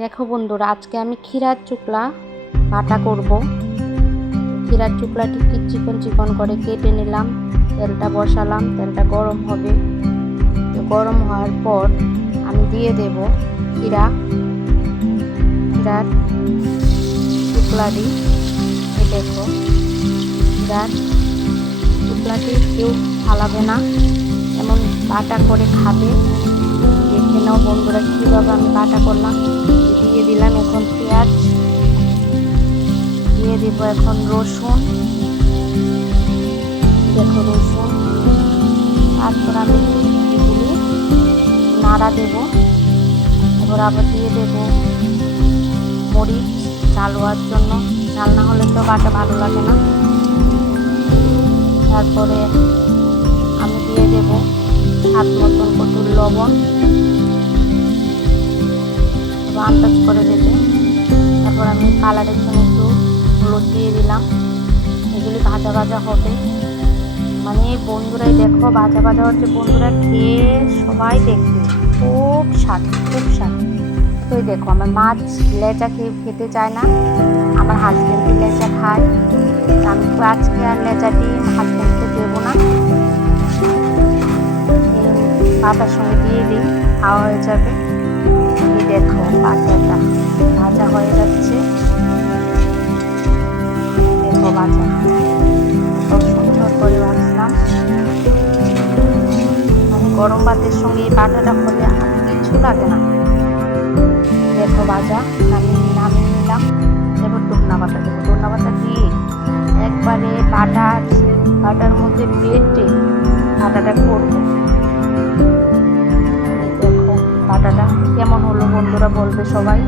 দেখো বন্ধুরা, আজকে আমি ক্ষীরার চুকলা বাটা করব। ক্ষীরার চুকলাটি চিকন চিকন করে কেটে নিলাম, তেলটা বসালাম, তেলটা গরম হবে। গরম হওয়ার পর আমি দিয়ে দেব ক্ষীরার চুকলাটি। দেখো, ক্ষীরার চুকলাটি কেউ ফালাবে না, এমন বাটা করে খাবে। দেখে নাও বন্ধুরা কীভাবে আমি বাটা করলাম। দিয়ে দিলাম এখন পেঁয়াজ, দিয়ে দেব এখন রসুন। দেখো রসুন, তারপর আমি এগুলি নাড়া দেব। এবার আবার দিয়ে দেব মরিচ, ঝাল হওয়ার জন্য। ঝাল না হলে তো বাটা ভালো লাগে না। তারপরে আমি দিয়ে দেব স্বাদ মতন কত লবণ, আন্দাজ করে দেবে। তারপর আমি কালারের জন্য একটু হলুদ দিয়ে দিলাম। এগুলি ভাজা ভাজা হবে, মানে বন্ধুরাই দেখো ভাজা ভাজা হচ্ছে। বন্ধুরা খেয়ে সবাই দেখবে, খুব স্বাদ, খুব স্বাদ। তো দেখো আমার মাছ লেজা খেতে চায় না, আমার হাজব্যান্ডই লেজা খায়। আমি তো আজকে আর লেজাটি হাজব্যান্ডকে দেবো না, পাতার সঙ্গে দিয়ে দিই, খাওয়া হয়ে যাবে। দেখো পাতাটা ভাজা হয়ে যাচ্ছে। দেখো ভাজা খুব সুন্দর করে ভাজলাম। মানে গরম ভাতের সঙ্গে এই বাটাটা হলে আর কিছু লাগে না। দেখো ভাজা নামিয়ে নিলাম। এবার ধনিয়া পাতা দেবো। ধনিয়া পাতা দিয়ে একবারে বাটার মধ্যে বেটে বাটাটা করবো। দেখো বাটাটা কেমন হলো বন্ধুরা বলবে সবাই।